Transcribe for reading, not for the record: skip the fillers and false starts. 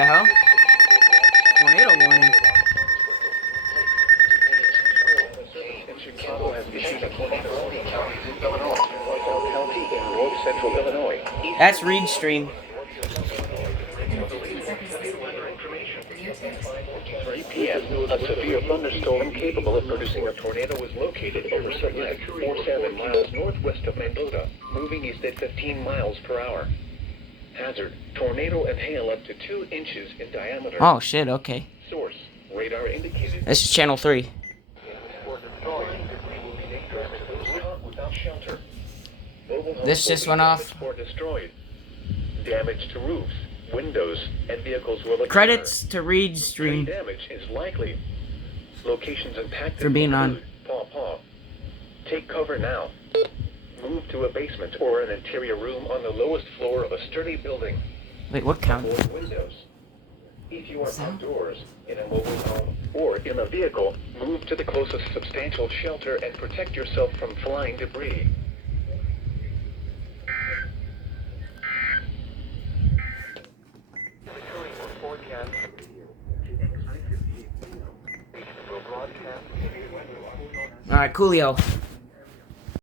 the hell? Tornado warning. Chicago has issued a tornado warning county in Illinois. County in north central Illinois. That's Reed Stream. 3 p.m. A severe thunderstorm capable of producing a tornado was located over Select, 47 miles northwest of Mendota, moving east at 15 miles per hour. Hazard: tornado and hail up to 2 inches in diameter. Oh shit, okay. Source: radar indicated. This is channel 3. This just went off. Or destroyed. Damage to roofs, windows, and vehicles will occur. Credits to Reed Stream. Damage is likely. Locations impacted For being on. Paw Paw. Take cover now. Move to a basement or an interior room on the lowest floor of a sturdy building. Wait, what count? Avoid windows. If you are outdoors, in a mobile home, or in a vehicle, move to the closest substantial shelter and protect yourself from flying debris. Alright, coolio.